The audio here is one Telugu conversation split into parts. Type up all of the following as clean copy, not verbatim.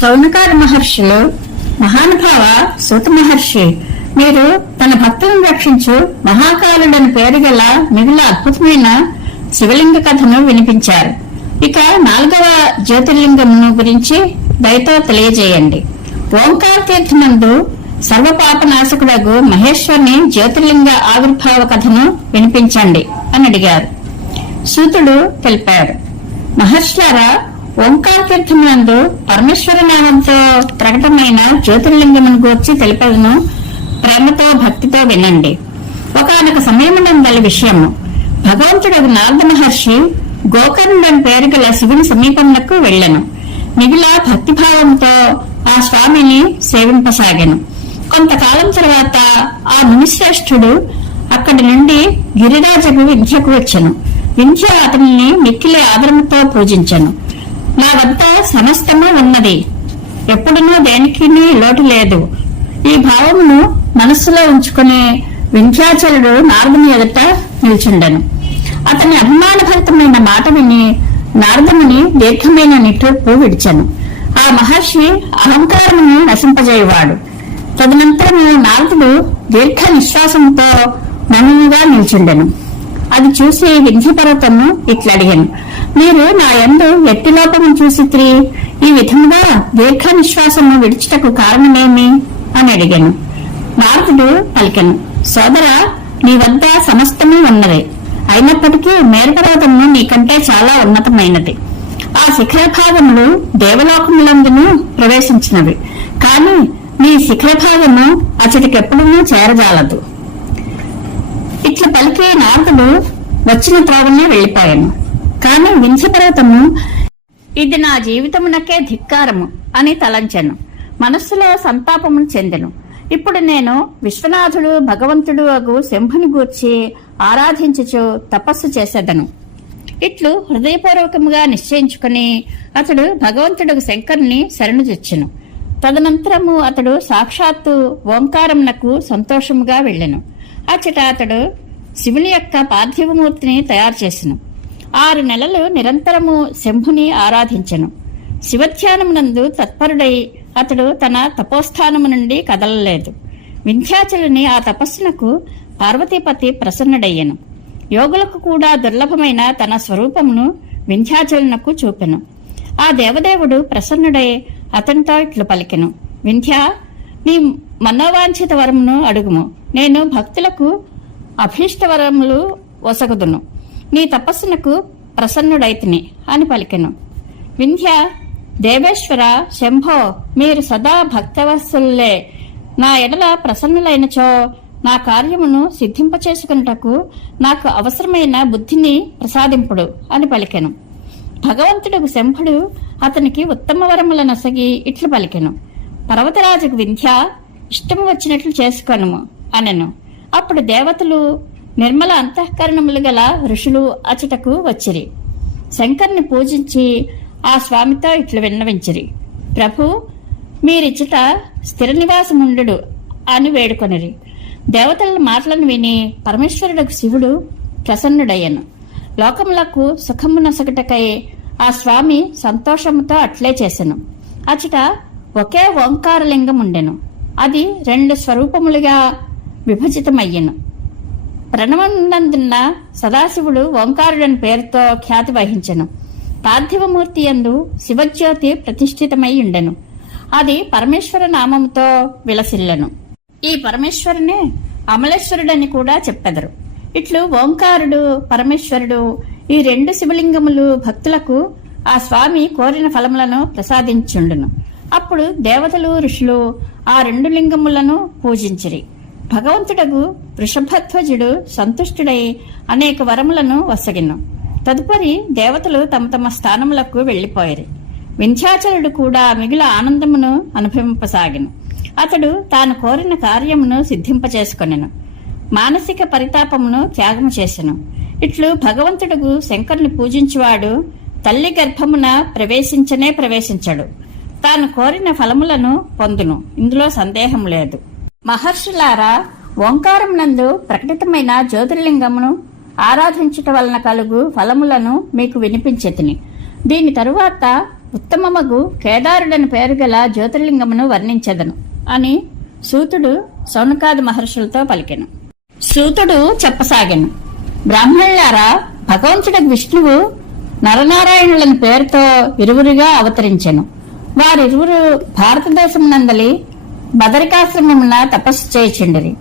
శౌనకాది మహర్షులు, మహానుభావ సూత మహర్షి, మీరు తన భక్తులను రక్షించు మహాకాలుడని పేరు గల మిగుల అద్భుతమైన శివలింగ కథను వినిపించారు. ఇక 4వ జ్యోతిర్లింగమును గురించి దయతో తెలియజేయండి. ఓంకార తీర్థమందు సర్వపాపనాశకుడగు మహేశ్వరుని జ్యోతిర్లింగ ఆవిర్భావ కథను వినిపించండి అని అడిగారు. సూతుడు తెలిపాడు, మహర్షులారా, ఓంకార తీర్థమునందు పరమేశ్వర నామంతో ప్రకటమైన జ్యోతిర్లింగమును గూర్చి తెలిపేదను ప్రేమతో భక్తితో వినండి. ఒకనొక సమయమునందల విషయము. భగవంతుడు నారద మహర్షి గోకర్ణుడని పేరు గల శివుని సమీపమునకు వెళ్లెను. మిగిల భక్తిభావంతో ఆ స్వామిని సేవింపసాగాను. కొంతకాలం తర్వాత ఆ మునిశ్రేష్ఠుడు అక్కడి నుండి గిరిరాజకు వింధ్యకు వచ్చెను. వింధ్య అతనిని మిక్కిలి ఆదరముతో పూజించెను. నా వద్ద సమస్తము ఉన్నది, ఎప్పుడునూ దేనికి లోటు లేదు. ఈ భావమును మనస్సులో ఉంచుకునే వింధ్యాచలుడు నారదుని ఎదుట నిల్చుండెను. అతని అభిమానభరితమైన మాట విని నారదముని దీర్ఘమైన నిట్టూర్పు విడిచెను. ఆ మహర్షి అహంకారమును నశింపజేయువాడు. తదనంతరము నారదుడు దీర్ఘ నిశ్వాసంతో మౌనంగా నిల్చుండెను. అది చూసి వింధ్యపర్వతము ఇట్లడిగాను, మీరు నా యందు ఎట్టి లోపము చూసిత్రి? ఈ విధముగా దీర్ఘ నిశ్వాసము విడిచుటకు కారణమేమి అని అడిగాను. నారదుడు పలికెను, సోదరా, నీ వద్ద సమస్తము ఉన్నది. అయినప్పటికీ మేరుపర్వతము నీకంటే చాలా ఉన్నతమైనది. ఆ శిఖర భాగములు దేవలోకములందును ప్రవేశించినవి. కాని నీ శిఖర భాగము అచటికెప్పుడూ చేరజాలదు. ఇట్లా పలికే నారదుడు వచ్చిన త్రోవనే వెళ్లిపోయాను. కాని వింధ్యపర్వతము ఇది నా జీవితమునకే ధిక్కారము అని తలంచెను. మనస్సులో సంతాపమును చెందెను. ఇప్పుడు నేను విశ్వనాథుడు భగవంతుడు అగు శంభుని గూర్చి ఆరాధించుచు తపస్సు చేసేదను. ఇట్లు హృదయపూర్వకముగా నిశ్చయించుకుని అతడు భగవంతుడు శంకరుని శరణుజొచ్చెను. తదనంతరము అతడు సాక్షాత్తు ఓంకారమునకు సంతోషముగా వెళ్ళెను. అచ్చట అతడు శివుని యొక్క పార్థివమూర్తిని తయారు చేసెను. 6 నెలలు నిరంతరము శంభుని ఆరాధించెను. శివధ్యానమునందు తత్పరుడై అతడు తన తపోస్థానము నుండి కదలలేదు. వింధ్యాచలుని ఆ తపస్సునకు పార్వతీపతి ప్రసన్నుడయ్యెను. యోగులకు కూడా దుర్లభమైన తన స్వరూపమును వింధ్యాచలునకు చూపెను. ఆ దేవదేవుడు ప్రసన్నుడై అతనితో ఇట్లు పలికెను, వింధ్య, నీ మనోవాంఛిత వరమును అడుగుము. నేను భక్తులకు అభీష్ట వరములు ఒసగుదును. నీ తపస్సునకు ప్రసన్నుడైతిని అని పలికెను. వింధ్య, దేవేశ్వర, శంభో, మీరు సదా భక్తవత్సలులే. నా ఎడల ప్రసన్నులైనచో నా కార్యమును సిద్ధింపచేసుకున్నటకు నాకు అవసరమైన బుద్ధిని ప్రసాదింపుడు అని పలికెను. భగవంతుడు శంభుడు అతనికి ఉత్తమ వరముల నొసగి ఇట్లు పలికెను, పర్వతరాజుకు వింధ్య, ఇష్టము వచ్చినట్లు చేసుకొనుము అనెను. అప్పుడు దేవతలు, నిర్మల అంతఃకరణములు గల ఋషులు అచటకు వచ్చిరి. శంకర్ని పూజించి ఆ స్వామితో ఇట్లు విన్నవించిరి, ప్రభు, మీరిచ్చట స్థిర నివాసముండు అని వేడుకొనిరి. దేవతల మాటలను విని పరమేశ్వరుడు శివుడు ప్రసన్నుడయ్యను. లోకములకు సుఖము నొసగటకై ఆ స్వామి సంతోషముతో అట్లే చేసెను. అచట ఒకే ఓంకారలింగం ఉండెను. అది 2 స్వరూపములుగా విభజితమయ్యెను. ప్రణవనందున్న సదాశివుడు ఓంకారుడని పేరుతో ఖ్యాతి వహించెను. పార్థివమూర్తి యందు శివజ్యోతి ప్రతిష్ఠితమై ఉండెను. అది పరమేశ్వర నామముతో విలసిల్లెను. ఈ పరమేశ్వరునే అమలేశ్వరుడని కూడా చెప్పెదరు. ఇట్లు ఓంకారుడు, పరమేశ్వరుడు, ఈ 2 శివలింగములు భక్తులకు ఆ స్వామి కోరిన ఫలములను ప్రసాదించుండును. అప్పుడు దేవతలు, ఋషులు ఆ 2 లింగములను పూజించిరి. భగవంతుడగు వృషభధ్వజుడు సంతుష్టుడై అనేక వరములను వసగిను. తదుపరి దేవతలు తమ తమ స్థానములకు వెళ్లిపోయిరి. వింధ్యాచలుడు కూడా మిగుల ఆనందమును అనుభవింపసాగిను. అతడు తాను కోరిన కార్యమును సిద్ధింపచేసుకొనెను. మానసిక పరితాపమును త్యాగము చేసెను. ఇట్లు భగవంతుడుగు శంకరుని పూజించువాడు తల్లి గర్భమున ప్రవేశించడు. తాను కోరిన ఫలములను పొందును. ఇందులో సందేహం లేదు. మహర్షులారా, ఓంకారమునందు ప్రకటితమైన జ్యోతిర్లింగమును ఆరాధించుట వలన కలుగు ఫలములను మీకు వినిపించెతిని. దీని తరువాత ఉత్తమమగు కేదారుడని పేరు గల జ్యోతిర్లింగమును వర్ణించెదను అని సూతుడు సౌనకాది మహర్షులతో పలికెను. సూతుడు చెప్పసాగెను. బ్రాహ్మణులారా, భగవంతుడు విష్ణువు నరనారాయణులని పేరుతో ఇరువురుగా అవతరించెను. వారిరువురు భారతదేశం నందలి బదరికాశ్రమమున తపస్సు చేయుచుండిరి.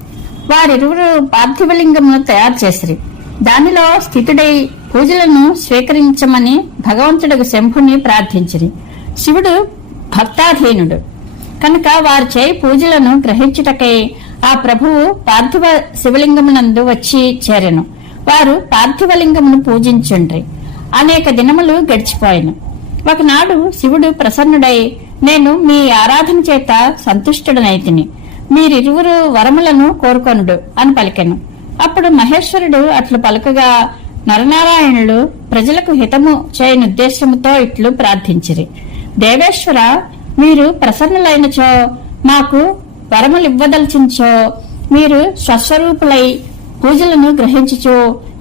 వారిరువురు పార్థివలింగమును తయారు చేసిరి. దానిలో స్థితుడై పూజలను స్వీకరించమని భగవంతుడు శంభుని ప్రార్థించిరి. శివుడు భక్తాధీనుడు కనుక వారి చేయి పూజలను గ్రహించుటకై ఆ ప్రభువు పార్థివ శివలింగమునందు వచ్చి చేరెను. వారు పార్థివలింగమును పూజించుండ్రి. అనేక దినములు గడిచిపోయిను. ఒకనాడు శివుడు ప్రసన్నుడై, నేను మీ ఆరాధన చేత సంతుష్టుడనైతిని. మీరిరువురు వరములను కోరుకొనుడు అని పలికెను. అప్పుడు మహేశ్వరుడు అట్లు పలకగా నరనారాయణులు ప్రజలకు హితము చేయనుద్దేశముతో ఇట్లు ప్రార్థించిరి. దేవేశ్వర, మీరు ప్రసన్నులైనచో, మాకు వరములివ్వదలిచించో, మీరు స్వస్వరూపులై పూజలను గ్రహించుచో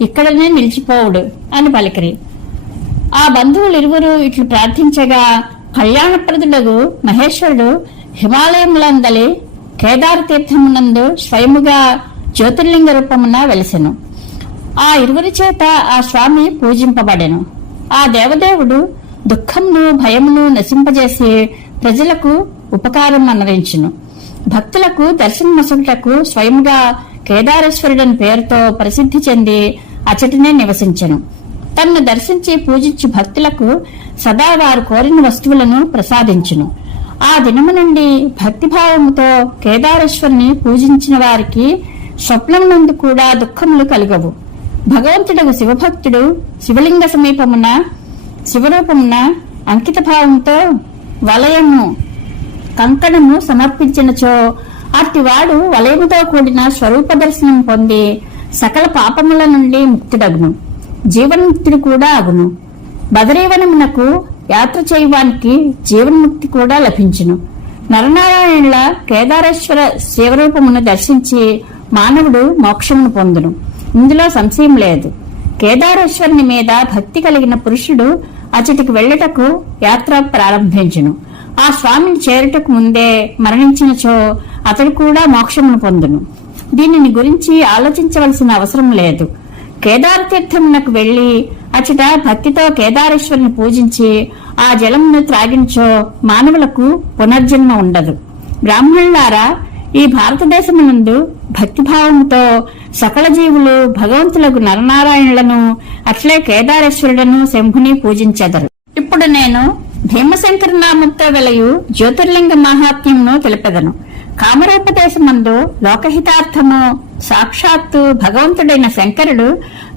ఇక్కడనే నిలిచిపోవుడు అని పలికిరి. ఆ బంధువులిరువురు ఇట్లు ప్రార్థించగా కళ్యాణప్రదుడగు మహేశ్వరుడు హిమాలయములందలి కేదార తీర్థమునందు స్వయముగా జ్యోతిర్లింగ రూపమున వెలిసెను. ఆ ఇరువురి చేత ఆ స్వామి పూజింపబడెను. ఆ దేవదేవుడు దుఃఖమును భయమును నశింపజేసి ప్రజలకు ఉపకారం అనరించును. భక్తులకు దర్శనమొసగుటకు స్వయముగా కేదారేశ్వరుడని పేరుతో ప్రసిద్ధి చెంది అచటనే నివసించెను. తన్ను దర్శించి పూజించు భక్తులకు సదా వారు కోరిన వస్తువులను ప్రసాదించును. ఆ దినము నుండి భక్తిభావముతో కేదారేశ్వరుని పూజించిన వారికి స్వప్నం నుండి కూడా దుఃఖములు కలుగవు. భగవంతుడు శివభక్తుడు శివలింగ సమీపమున శివరూపమున అంకిత భావంతో వలయము కంకణము సమర్పించినచో అట్టివాడు వలయముతో కూడిన స్వరూప దర్శనం పొంది సకల పాపముల నుండి ముక్తుడగును, జీవన్ముక్తుడు కూడా అగును. బదరీవనమునకు యాత్ర చేయడానికి జీవన్ముక్తి కూడా లభించును. నరనారాయణుల కేదారేశ్వర శివరూపమును దర్శించి మానవుడు మోక్షమును పొందును. ఇందులో సంశయం లేదు. కేదారేశ్వరుని మీద భక్తి కలిగిన పురుషుడు అచటికి వెళ్ళటకు యాత్ర ప్రారంభించును. ఆ స్వామిని చేరుటకు ముందే మరణించినచో అతడు కూడా మోక్షమును పొందును. దీనిని గురించి ఆలోచించవలసిన అవసరం లేదు. కేదార తీర్థమునకు వెళ్లి అచట భక్తితో కేదారేశ్వరుని పూజించి ఆ జలమును త్రాగించో మానవులకు పునర్జన్మ ఉండదు. బ్రాహ్మణులారా, ఈ భారతదేశమునందు భక్తిభావముతో సకల జీవులు భగవంతులకు నరనారాయణులను అట్లే కేదారేశ్వరులను శంభుని పూజించెదరు. ఇప్పుడు నేను భీమశంకర నామంతో వెలయు జ్యోతిర్లింగ మహాత్మ్యమును తెలిపెదను. కామరూపదేశమందు లోకహితార్థము సాక్షాత్తు భగవంతుడైన శంకరుడు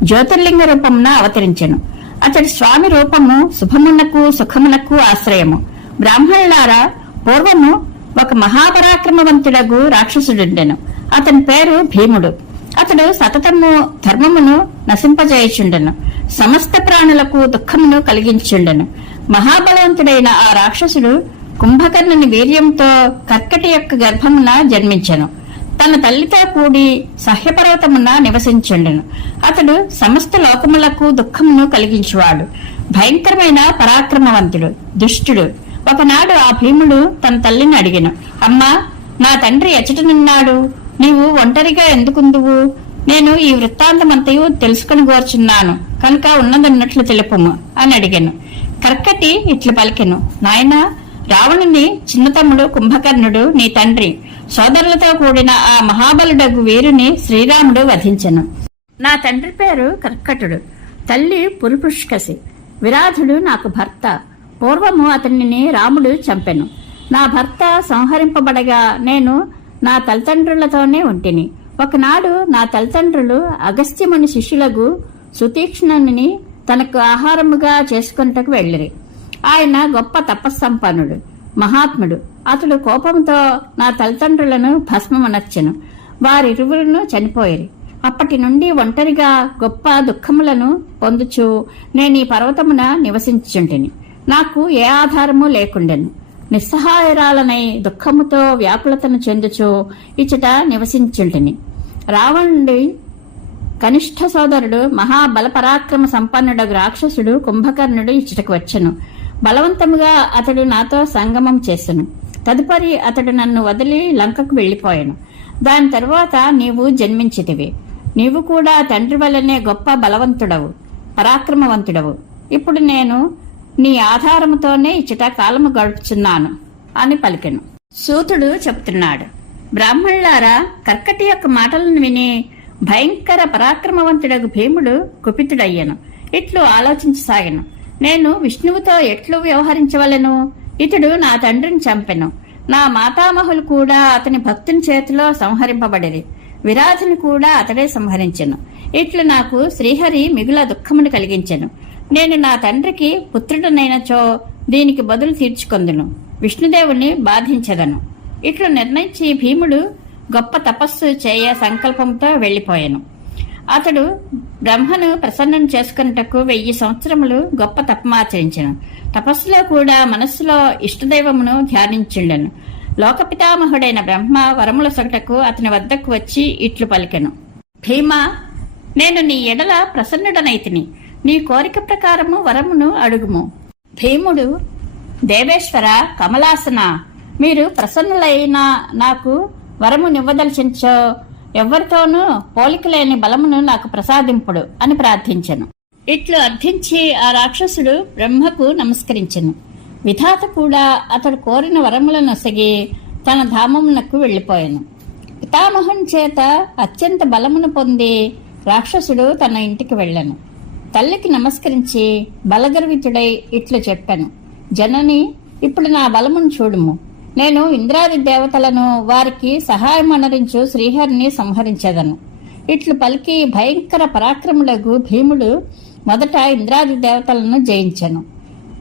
జ్యోతిర్లింగ రూపమున అవతరించెను. అతడి స్వామి రూపము శుభమునకు సుఖమునకు ఆశ్రయము. బ్రాహ్మణులారా, పూర్వము ఒక మహాపరాక్రమవంతుడగు రాక్షసుడుండెను. అతని పేరు భీముడు. అతడు సతతము ధర్మమును నశింపజేయుచుండెను. సమస్త ప్రాణులకు దుఃఖమును కలిగించుండెను. మహాబలవంతుడైన ఆ రాక్షసుడు కుంభకర్ణుని వీర్యంతో కర్కటి యొక్క గర్భమున జన్మించెను. తన తల్లితో కూడి సహ్యపర్వతమున నివసించుండెను. అతడు సమస్త లోకములకు దుఃఖమును కలిగించువాడు. భయంకరమైన పరాక్రమవంతుడు, దుష్టుడు. ఒకనాడు ఆ భీముడు తన తల్లిని అడిగెను, అమ్మా, నా తండ్రి ఎచ్చటనున్నాడు? నీవు ఒంటరిగా ఎందుకుందువు? నేను ఈ వృత్తాంతమంతయు తెలుసుకుని కోరుచున్నాను కనుక ఉన్నదన్నట్లు తెలుపుము అని అడిగాను. కర్కటి ఇట్లు పలికెను, నాయనా, రావణుని చిన్న తమ్ముడు కుంభకర్ణుడు నీ తండ్రి. సోదరులతో కూడిన ఆ మహాబలుడగు వీరుని శ్రీరాముడు వధించెను. నా తండ్రి పేరు కర్కటుడు, తల్లి పురుపుష్కసి. విరాధుడు నాకు భర్త. పూర్వము అతనిని రాముడు చంపెను. నా భర్త సంహరింపబడగా నేను నా తల్లిదండ్రులతోనే ఉంటిని. ఒకనాడు నా తల్లిదండ్రులు అగస్త్యముని శిష్యులకు సుతీక్ష్ణుని తనకు ఆహారముగా చేసుకున్నటకు వెళ్ళిరి. ఆయన గొప్ప తపస్సంపన్నుడు, మహాత్ముడు. అతడు కోపంతో నా తల్లిదండ్రులను భస్మమనర్చెను. వారిరువురును చనిపోయిరి. అప్పటి నుండి ఒంటరిగా గొప్ప దుఃఖములను పొందుచు నేను ఈ పర్వతమున నివసించుంటిని. నాకు ఏ ఆధారము లేకుండెను. నిస్సహాయరాలనై దుఃఖముతో వ్యాకులతను చెందుచు ఇచ్చట నివసించుంటిని. రావణుడి కనిష్ఠ సోదరుడు మహాబల పరాక్రమ సంపన్నుడగు రాక్షసుడు కుంభకర్ణుడు ఇచ్చటకు వచ్చెను. బలవంతముగా అతడు నాతో సంగమం చేసెను. తదుపరి అతడు నన్ను వదిలి లంకకు వెళ్లిపోయాను. దాని తరువాత నీవు జన్మించితివి. నీవు కూడా తండ్రి వల్లనే గొప్ప బలవంతుడవు, పరాక్రమవంతుడవు. ఇప్పుడు నేను నీ ఆధారముతోనే ఇచ్చట కాలము గడుపుచున్నాను అని పలికెను. సూతుడు చెప్తున్నాడు, బ్రాహ్మణులారా, కర్కటి యొక్క మాటలను విని భయంకర పరాక్రమవంతుడగు భీముడు కుపితుడయ్యను. ఇట్లు ఆలోచించసాగెను, నేను విష్ణువుతో ఎట్లు వ్యవహరించవలెను? ఇతడు నా తండ్రిని చంపెను. నా మాతామహులు కూడా అతని భక్తుని చేతిలో సంహరింపబడిరి. విరాధుని కూడా అతడే సంహరించెను. ఇట్లు నాకు శ్రీహరి మిగుల దుఃఖమును కలిగించెను. నేను నా తండ్రికి పుత్రుడనైనచో దీనికి బదులు తీర్చుకొందును, విష్ణుదేవుని బాధించెదను. ఇట్లు నిర్ణయించి భీముడు గొప్ప తపస్సు చేయ సంకల్పంతో వెళ్లిపోయాను. అతడు బ్రహ్మను ప్రసన్నం చేసుకున్నటకు 1000 సంవత్సరములు గొప్ప తపమాచరించెను. తపస్సులో కూడా మనస్సులో ఇష్టదైవమును ధ్యానించుండెను. లోకపితామహుడైన బ్రహ్మ వరముల సొగటకు అతని వద్దకు వచ్చి ఇట్లు పలికెను, భీమా, నేను నీ ఎడల ప్రసన్నుడనైతిని. నీ కోరిక ప్రకారము వరమును అడుగుము. భీముడు, దేవేశ్వర, కమలాసన, మీరు ప్రసన్నులైన నాకు వరము నివ్వదలిచించో ఎవ్వరితోనూ పోలికలేని బలమును నాకు ప్రసాదింపుడు అని ప్రార్థించెను. ఇట్లు అర్థించి ఆ రాక్షసుడు బ్రహ్మకు నమస్కరించెను. విధాత కూడా అతడు కోరిన వరములను నొసగి తన ధామమునకు వెళ్లిపోయాను. పితామహుని చేత అత్యంత బలమును పొంది రాక్షసుడు తన ఇంటికి వెళ్ళాను. తల్లికి నమస్కరించి బలగర్వితుడై ఇట్లు చెప్పాను, జనని, ఇప్పుడు నా బలమును చూడుము. నేను ఇంద్రాది దేవతలను వారికి సహాయం అనరించు శ్రీహరిని సంహరించెదను. ఇట్లు పలికి భయంకర పరాక్రములకు భీముడు మొదట ఇంద్రాది దేవతలను జయించెను.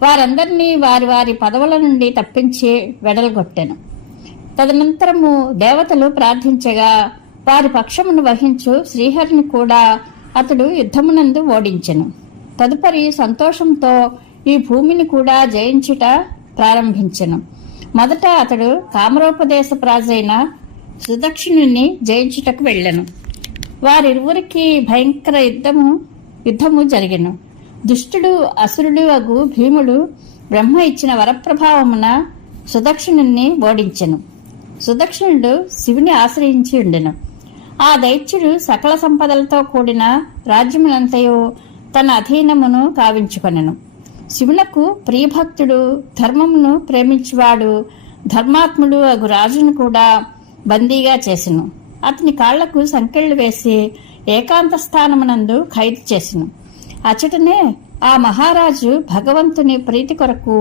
వారందరినీ వారి వారి పదవుల నుండి తప్పించి వెడలగొట్టెను. తదనంతరము దేవతలు ప్రార్థించగా వారి పక్షమును వహించు శ్రీహరిని కూడా అతడు యుద్ధమునందు ఓడించెను. తదుపరి సంతోషంతో ఈ భూమిని కూడా జయించుట ప్రారంభించెను. మొదట అతడు కామరోపదేశప్రాజైన సుదక్షిణుని జయించుటకు వెళ్ళెను. వారిరువురికి భయంకర యుద్ధము జరిగెను. దుష్టుడు అసురుడు అగు భీముడు బ్రహ్మ ఇచ్చిన వరప్రభావమున సుదక్షిణుని ఓడించెను. సుదక్షిణుడు శివుని ఆశ్రయించి ఉండెను. ఆ దైత్యుడు సకల సంపదలతో కూడిన రాజ్యములంతయు తన అధీనమును కావించుకొనెను. శివునకు ప్రియభక్తుడు, ధర్మమును ప్రేమించువాడు, ధర్మాత్ముడు అగు రాజును కూడా బందీగా చేసెను. అతని కాళ్లకు సంకెళ్లు వేసి ఏకాంత స్థానమునందు ఖైదు చేసెను. అచటనే ఆ మహారాజు భగవంతుని ప్రీతి కొరకు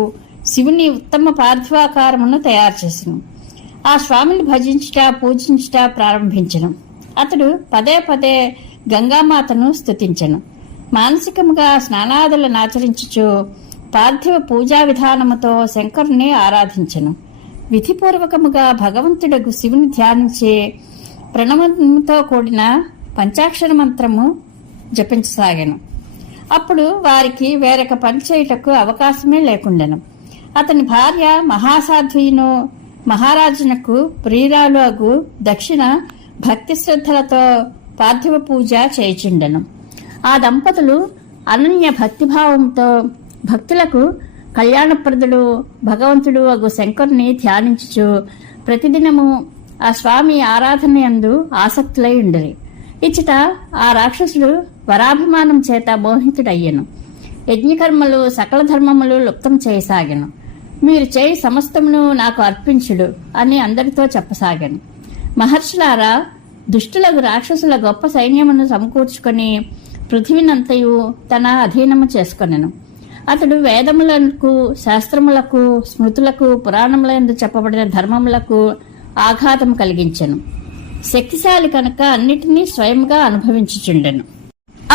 శివుని ఉత్తమ పార్థివాకారమును తయారు చేసెను. ఆ స్వామిని భజించుట, పూజించుట ప్రారంభించెను. అతడు పదే పదే గంగామాతను స్తుతించెను. మానసికముగా స్నానాదులను ఆచరించుచు పార్థివ పూజా విధానముతో శంకరుని ఆరాధించెను. విధిపూర్వకముగా భగవంతుడగు శివుని ధ్యానించి ప్రణవముతో కూడిన పంచాక్షర మంత్రము జపించసాగాను. అప్పుడు వారికి వేరొక పని చేయుటకు అవకాశమే లేకుండెను. అతని భార్య మహాసాధ్వీను మహారాజునకు ప్రియురాలు అగు దక్షిణ భక్తి శ్రద్ధలతో పార్థివ పూజ చేయుచుండెను. ఆ దంపతులు అనన్య భక్తిభావంతో భక్తులకు కళ్యాణప్రదుడు భగవంతుడు అగు శంకరుని ధ్యానించుచు ప్రతిదినము ఆ స్వామి ఆరాధనయందు ఆసక్తులై ఉండిరి. ఇచ్చట ఆ రాక్షసుడు వరాభిమానం చేత మోహితుడయ్యను. యజ్ఞకర్మలు సకల ధర్మములు లుప్తం చేయసాగాను. మీరు చేయి సమస్తమును నాకు అర్పించుడు అని అందరితో చెప్పసాగాను. మహర్షులారా, దుష్టులకు రాక్షసుల గొప్ప సైన్యమును సమకూర్చుకొని పృథివినంతయు తన అధీనము చేసుకొనెను. అతడు వేదములకు, శాస్త్రములకు, స్మృతులకు, పురాణములందు చెప్పబడిన ధర్మములకు ఆఘాతం కలిగించెను. శక్తిశాలి కనుక అన్నిటినీ స్వయంగా అనుభవించుచుండెను.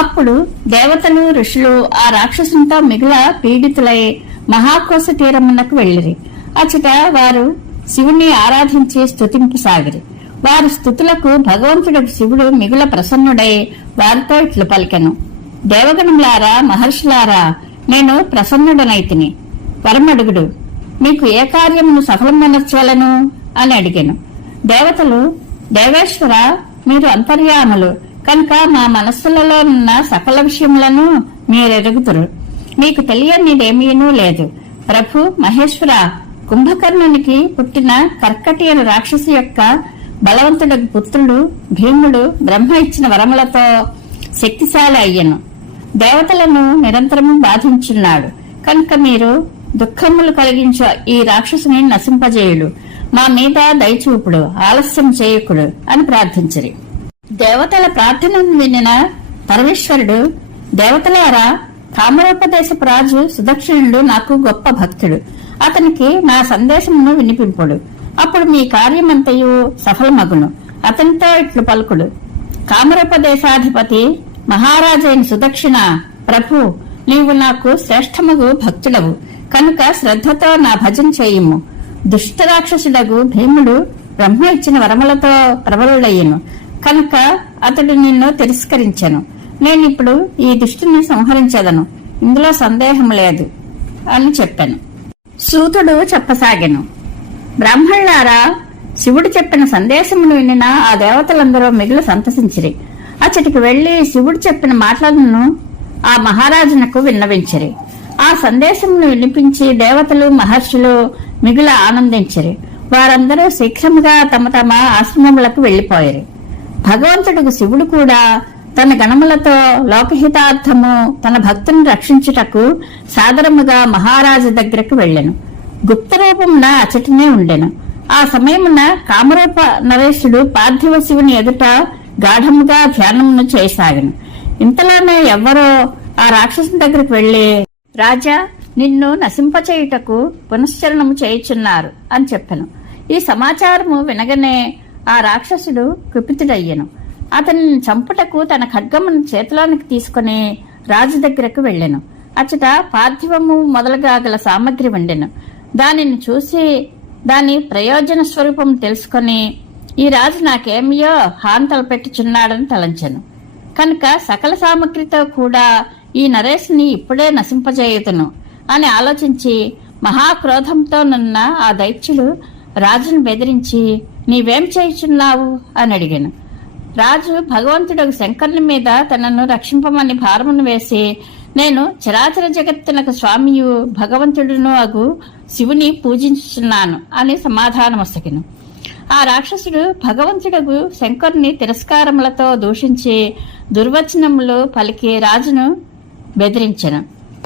అప్పుడు దేవతలు, ఋషులు ఆ రాక్షసునితో మిగుల పీడితులై మహాకోశ తీరమునకు వెళ్లిరి. అచట వారు శివుని ఆరాధించి స్తుతింపసాగిరి. వారి స్థుతులకు భగవంతుడు శివుడు మిగుల ప్రసన్నుడై వారితో ఇట్లు పలికెను, దేవగణములారా, మహర్షులారా, నేను ప్రసన్నుడనైతిని. వరమడుగుడు, మీకు ఏ కార్యమును సఫలమనర్చవలను అని అడిగాను. దేవతలు, దేవేశ్వర, మీరు అంతర్యాములు కనుక మా మనస్సులలో ఉన్న సకల విషయములను మీరెరుగుతురు. మీకు తెలియనిదేమీనూ లేదు. ప్రభు మహేశ్వర, కుంభకర్ణునికి పుట్టిన కర్కటి అనే రాక్షసు యొక్క బలవంతుడు పుత్రుడు భీముడు బ్రహ్మ ఇచ్చిన వరములతో శక్తిశాలి అయ్యను. దేవతలను నిరంతరం బాధించున్నాడు. కనుక మీరు దుఃఖములు కలిగించు ఈ రాక్షసుని నశింపజేయుడు, మా మీద దయచూపుడు, ఆలస్యం చేయకుడు అని ప్రార్థించరి. దేవతల ప్రార్థనను వినిన పరమేశ్వరుడు, దేవతలారా, కామరూపదేశపు రాజు సుదక్షిణుడు నాకు గొప్ప భక్తుడు. అతనికి నా సందేశమును వినిపింపుడు. అప్పుడు మీ కార్యమంతయు సఫలమగును. అతనితో ఇట్లు పలుకుడు: కామరూపదేశాధిపతి మహారాజైన సుదక్షిణ, ప్రభు, నీవు నాకు శ్రేష్టమగు భక్తుడవు కనుక శ్రద్ధతో నా భజన చేయుము. దుష్టరాక్షసుడగు భీముడు బ్రహ్మ ఇచ్చిన వరములతో ప్రబలుడయ్యను కనుక అతడు నిన్ను తిరస్కరించెను. నేనిప్పుడు ఈ దుష్టుని సంహరించదను, ఇందులో సందేహం లేదు అని చెప్పాను. సూతుడు చెప్పసాగెను: బ్రాహ్మణులారా, శివుడు చెప్పిన సందేశమును వినిన ఆ దేవతలందరూ మిగులు సంతసించిరి. అచ్చటికి వెళ్లి శివుడు చెప్పిన మాటలను ఆ మహారాజునకు విన్నవించిరి. ఆ సందేశమును వినిపించి దేవతలు మహర్షులు మిగుల ఆనందించిరి. వారందరూ శీఘ్రముగా తమ తమ ఆశ్రమములకు వెళ్లిపోయారు. భగవంతుడు శివుడు కూడా తన గణములతో లోకహితార్థము తన భక్తుని రక్షించుటకు సాదరముగా మహారాజు దగ్గరకు వెళ్లెను. గుప్తరూపమున అచటనే ఉండెను. ఆ సమయమున కామరూప నరేశుడు పార్థివ శివుని ఎదుట గాఢముగా ధ్యానమును చేయసాగను. ఇంతలోనే ఎవ్వరో ఆ రాక్షసుని దగ్గరకు వెళ్లి, రాజా, నిన్ను నశింపచేయుటకు పునశ్చరణము చేయుచున్నారు అని చెప్పెను. ఈ సమాచారము వినగనే ఆ రాక్షసుడు కుపితుడయ్యెను. అతనిని చంపుటకు తన ఖడ్గమును చేతిలోనికి తీసుకుని రాజు దగ్గరకు వెళ్లెను. అచ్చట పార్థివము మొదలుగా గల సామగ్రి ఉండెను. దానిని చూసి దాని ప్రయోజన స్వరూపం తెలుసుకొని, ఈ రాజు నాకేమియో హాని తలపెట్టుచున్నాడని తలంచెను. కనుక సకల సామగ్రితో కూడా ఈ నరేష్ని ఇప్పుడే నశింపజేయుతును అని ఆలోచించి మహాక్రోధంతో నున్న ఆ దైత్యుడు రాజును బెదిరించి, నీవేం చేయుచున్నావు అని అడిగాను. రాజు భగవంతుడు శంకరుని మీద తనను రక్షింపమని భారమును వేసి, నేను చరాచర జగత్తునకు స్వామియు భగవంతుడును అగు శివుని పూజించుచున్నాను అని సమాధానమొసగెను. ఆ రాక్షసుడు భగవంతుడగు శంకరుని తిరస్కారములతో దూషించి దుర్వచనములు పలికి రాజును బెదిరించెను.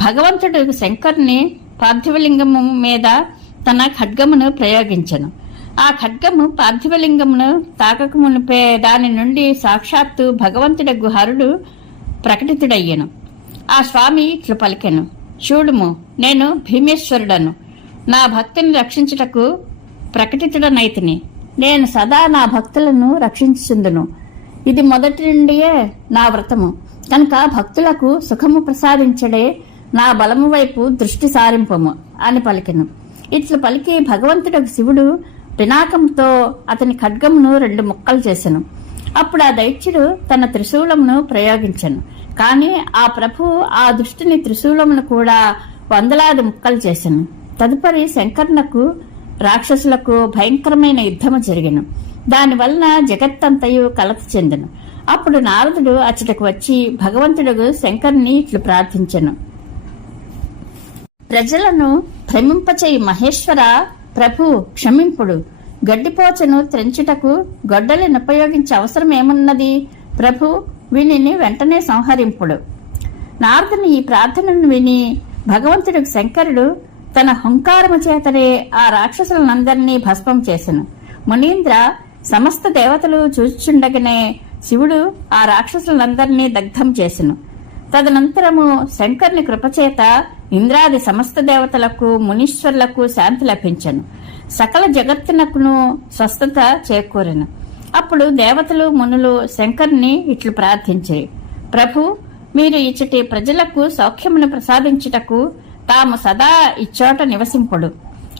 భగవంతుడు శంకరుని పార్థివలింగము మీద తన ఖడ్గమును ప్రయోగించెను. ఆ ఖడ్గము పార్థివలింగమును తాకక మునిపే దాని నుండి సాక్షాత్తు భగవంతుడగు హరుడు ప్రకటితుడయ్యెను. ఆ స్వామి ఇట్లు పలికెను: చూడుము, నేను భీమేశ్వరుడను. నా భక్తుని రక్షించుటకు ప్రకటితుడనైతిని. నేను సదా నా భక్తులను రక్షించుచుందును. ఇది మొదటి నుండియే నా వ్రతము కనుక భక్తులకు సుఖము ప్రసాదించడే నా బలము వైపు దృష్టి సారింపము అని పలికెను. ఇట్లు పలికి భగవంతుడు శివుడు పినాకంతో అతని ఖడ్గమును 2 ముక్కలు చేసెను. అప్పుడు ఆ దైత్యుడు తన త్రిశూలమును ప్రయోగించెను. కాని ఆ ప్రభు ఆ దుష్టుని త్రిశూలమును కూడా 100 ముక్కలు చేసెను. తదుపరి శంకరునకు రాక్షసులకు భయంకరమైన యుద్ధము జరిగెను. దానివలన జగత్తంతయు కలత చెందెను. అప్పుడు నారదుడు అచ్చటకు వచ్చి భగవంతుడు శంకరుని ఇట్లు ప్రార్థించెను: ప్రజలను భ్రమింపచేయి మహేశ్వర, ప్రభు క్షమింపుడు. గడ్డిపోచను త్రెంచుటకు గొడ్డలిని ఉపయోగించే అవసరం ఏమున్నది? ప్రభు వీనిని వెంటనే సంహరింపుడు. నారదుని ఈ ప్రార్థనను విని భగవంతుడు శంకరుడు తన హుంకారము చేతనే ఆ రాక్షసులందరినీ భస్మం చేసెను. మునీంద్ర, సమస్త దేవతలు చూచుచుండగానే శివుడు ఆ రాక్షసులందరినీ దగ్ధం చేసెను. తదనంతరము శంకరుని కృపచేత ఇంద్రాది సమస్త దేవతలకు మునీశ్వరులకు శాంతి లభించెను. సకల జగత్తునకును స్వస్థత చేకూరెను. అప్పుడు దేవతలు మునులు శంకరుని ఇట్లు ప్రార్థించిరి: ప్రభు, మీరు ఇచ్చటి ప్రజలకు సౌఖ్యమును ప్రసాదించుటకు తాము సదా ఇచ్చోట నివసింపుడు.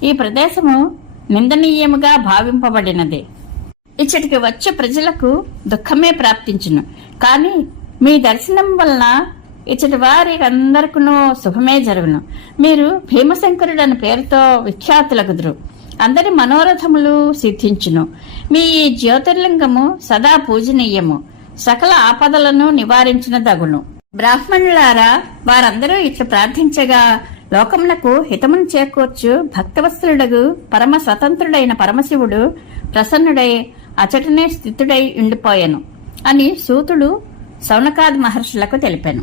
ఈ ప్రదేశము నిందనీయముగా భావింపబడినది. ఇచ్చటికి వచ్చే ప్రజలకు దుఃఖమే ప్రాప్తించును. కాని మీ దర్శనం వలన ఇచ్చటి వారి అందరికీ శుభమే జరుగును. మీరు భీమశంకరుడు అనే పేరుతో విఖ్యాతులగుదురు. అందరి మనోరథములు సిద్ధించును. మీ ఈ జ్యోతిర్లింగము సదా పూజనీయము, సకల ఆపదలను నివారించిన దగును. బ్రాహ్మణులారా, వారందరూ ఇట్లు ప్రార్థించగా లోకమునకు హితమును చేకూర్చు భక్తవత్సలుడగు పరమ స్వతంత్రుడైన పరమశివుడు ప్రసన్నుడై అచటనే స్థితుడై ఉండిపోయెను అని సూతుడు శౌనకాది మహర్షులకు తెలిపాను.